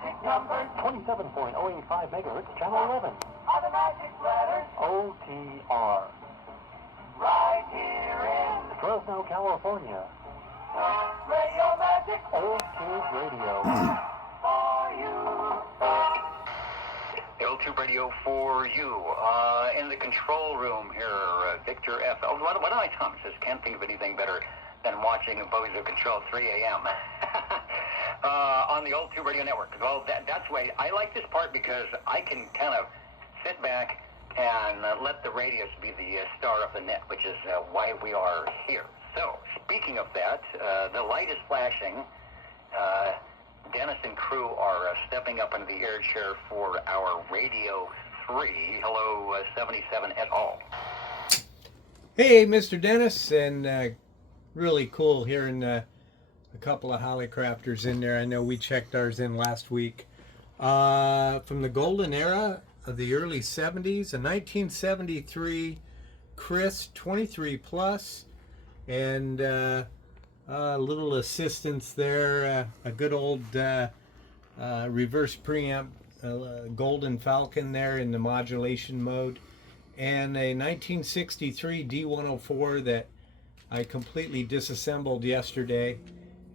27.085 megahertz, channel 11. Are the magic letters OTR. Right here in Fresno, California. Radio Magic. Old Tube Radio. For you. Old Tube Radio for you. In the control room here, Victor F. Oh, what do I tell him? Says, can't think of anything better than watching Bozo Control 3 a.m. On the Old Tube Radio Network. Well, that's the way. I like this part because I can kind of sit back and let the radios be the star of the net, which is why we are here. So, speaking of that, the light is flashing. Dennis and crew are stepping up into the air chair for our Radio 3. Hello, 77 et al. Hey, Mr. Dennis, and really cool hearing a couple of Hollycrafters in there. I know we checked ours in last week. From the golden era of the early 70s, a 1973 Kris 23 Plus, and a little assistance there, a good old reverse preamp, golden Falcon there in the modulation mode, and a 1963 D104 that I completely disassembled yesterday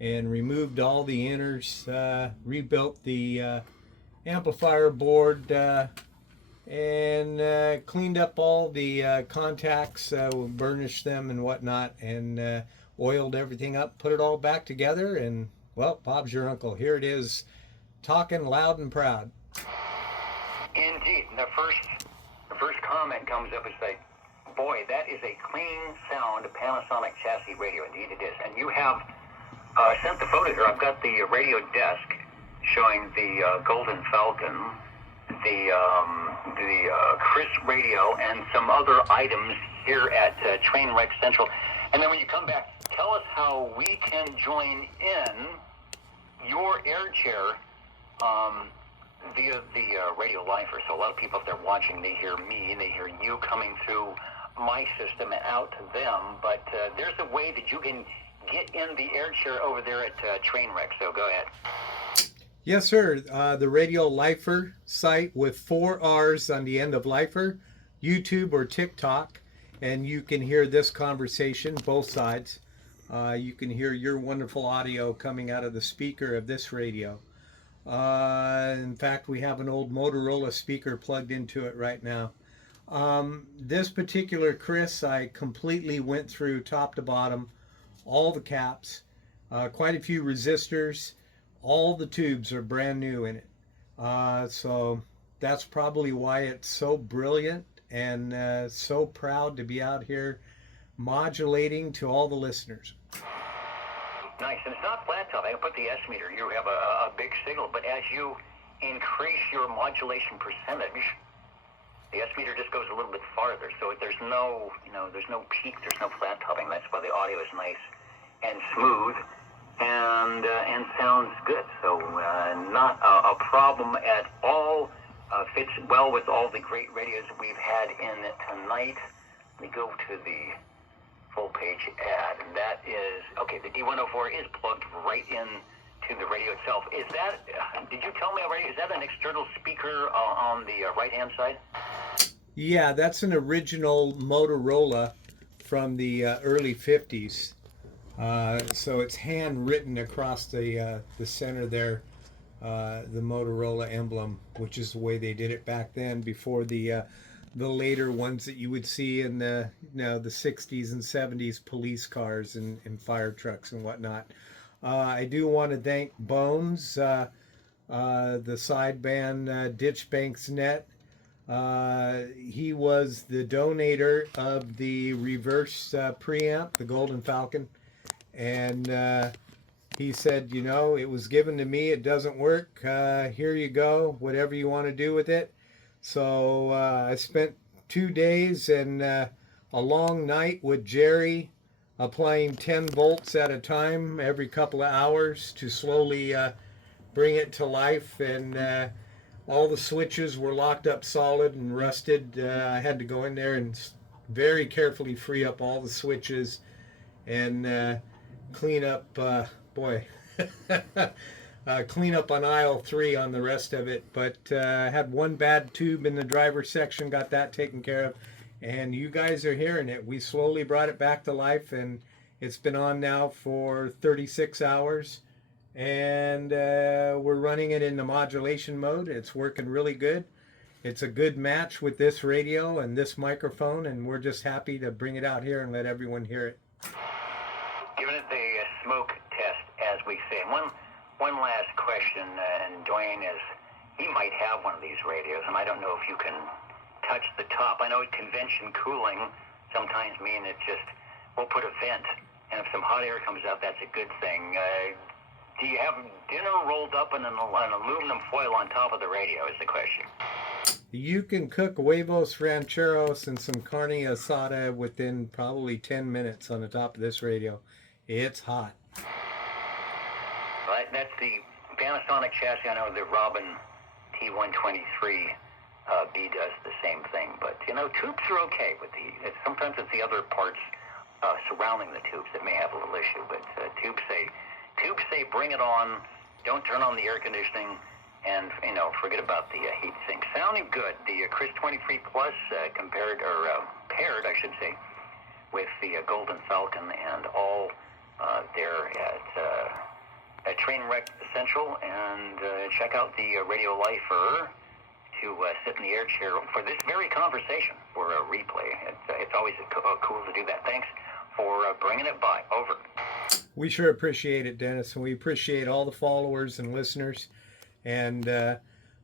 and removed all the inners, rebuilt the amplifier board, and cleaned up all the contacts, burnished them and whatnot, and oiled everything up, put it all back together, and, well, Bob's your uncle. Here it is, talking loud and proud. Indeed. The first comment comes up and say, boy, that is a clean sound Panasonic chassis radio. Indeed it is. And you have sent the photo here. I've got the radio desk showing the Golden Falcon, the Kris radio, and some other items here at Trainwreck Central. And then when you come back, tell us how we can join in your air chair via the radio lifer. So a lot of people, if they're watching, they hear me, they hear you coming through my system and out to them. But there's a way that you can get in the air chair over there at Trainwreck. So go ahead. Yes, sir. The Radio Lifer site with 4 R's on the end of Lifer, YouTube or TikTok, and you can hear this conversation, both sides. You can hear your wonderful audio coming out of the speaker of this radio. In fact, we have an old Motorola speaker plugged into it right now. This particular Kris, I completely went through top to bottom, all the caps, quite a few resistors. All the tubes are brand new in it. So that's probably why it's so brilliant, and so proud to be out here modulating to all the listeners. Nice. And it's not flat top. I can put the S meter. You have a big signal, but as you increase your modulation percentage, the S meter just goes a little bit farther. So there's no, there's no peak, there's no flat topping. That's why the audio is nice and smooth and sounds good. So not a problem at all. Fits well with all the great radios we've had in tonight. Let me go to the full page ad, and that is, okay, the D104 is plugged right in to the radio itself. Is that, did you tell me already, is that an external speaker on the right-hand side? Yeah, that's an original Motorola from the early 50s. So it's handwritten across the center there, the Motorola emblem, which is the way they did it back then, before the later ones that you would see in the the 60s and 70s police cars and fire trucks and whatnot. I do want to thank Bones, the sideband Ditchbanks Net. He was the donator of the reverse preamp, the Golden Falcon, and he said, it was given to me, it doesn't work, here you go, whatever you want to do with it. So I spent 2 days and a long night with Jerry, applying 10 volts at a time every couple of hours to slowly bring it to life. And all the switches were locked up solid and rusted. I had to go in there and very carefully free up all the switches and clean up, boy, clean up on aisle 3 on the rest of it. But had one bad tube in the driver's section, got that taken care of. And you guys are hearing it. We slowly brought it back to life, and it's been on now for 36 hours. And we're running it in the modulation mode. It's working really good. It's a good match with this radio and this microphone, and we're just happy to bring it out here and let everyone hear it. Giving it the smoke test, as we say. One last question, and Dwayne he might have one of these radios, and I don't know if you can touch the top. I know convention cooling sometimes mean we'll put a vent, and if some hot air comes out, that's a good thing. Do you have dinner rolled up in an aluminum foil on top of the radio is the question. You can cook huevos rancheros and some carne asada within probably 10 minutes on the top of this radio. It's hot. Right, that's the Panasonic chassis. I know the Robin T123 B does the same thing, but tubes are okay with sometimes it's the other parts surrounding the tubes that may have a little issue, but tubes say bring it on, don't turn on the air conditioning, and forget about the heat sink. Sounding good. The Kris 23 Plus paired, I should say, with the Golden Falcon, and all there at Trainwreck Central, and check out the Radio Lifer to sit in the air chair for this very conversation for a replay. It's always cool to do that. Thanks for bringing it by. Over. We sure appreciate it, Dennis, and we appreciate all the followers and listeners. And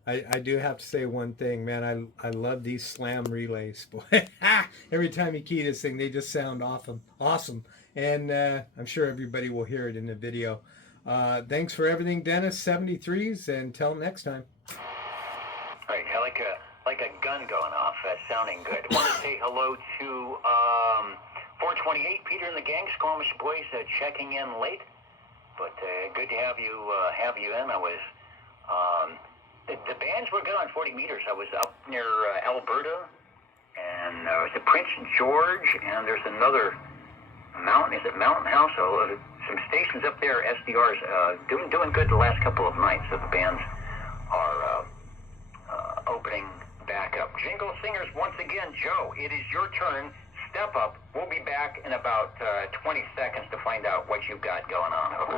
I do have to say one thing, man. I love these slam relays. Boy, every time you key this thing, they just sound awesome. And I'm sure everybody will hear it in the video. Thanks for everything, Dennis. 73s, and until next time. All right, like a gun going off, sounding good. I want to say hello to 428, Peter and the gang, Squamish boys, checking in late, but good to have you in. I was the bands were good on 40 meters. I was up near Alberta, and there was a Prince George, and there's another mountain. Is it Mountain House? Some stations up there, SDRs, doing good the last couple of nights. So the bands are opening back up. Jingle Singers, once again, Joe, it is your turn. Step up. We'll be back in about 20 seconds to find out what you've got going on. Over.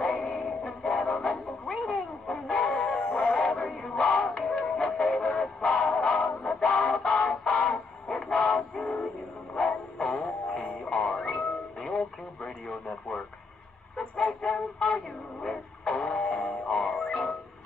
Ladies and gentlemen, greetings to you. Wherever you are, your favorite spot on the dial is known to you. OTR, the Old Tube Radio Network. The station for you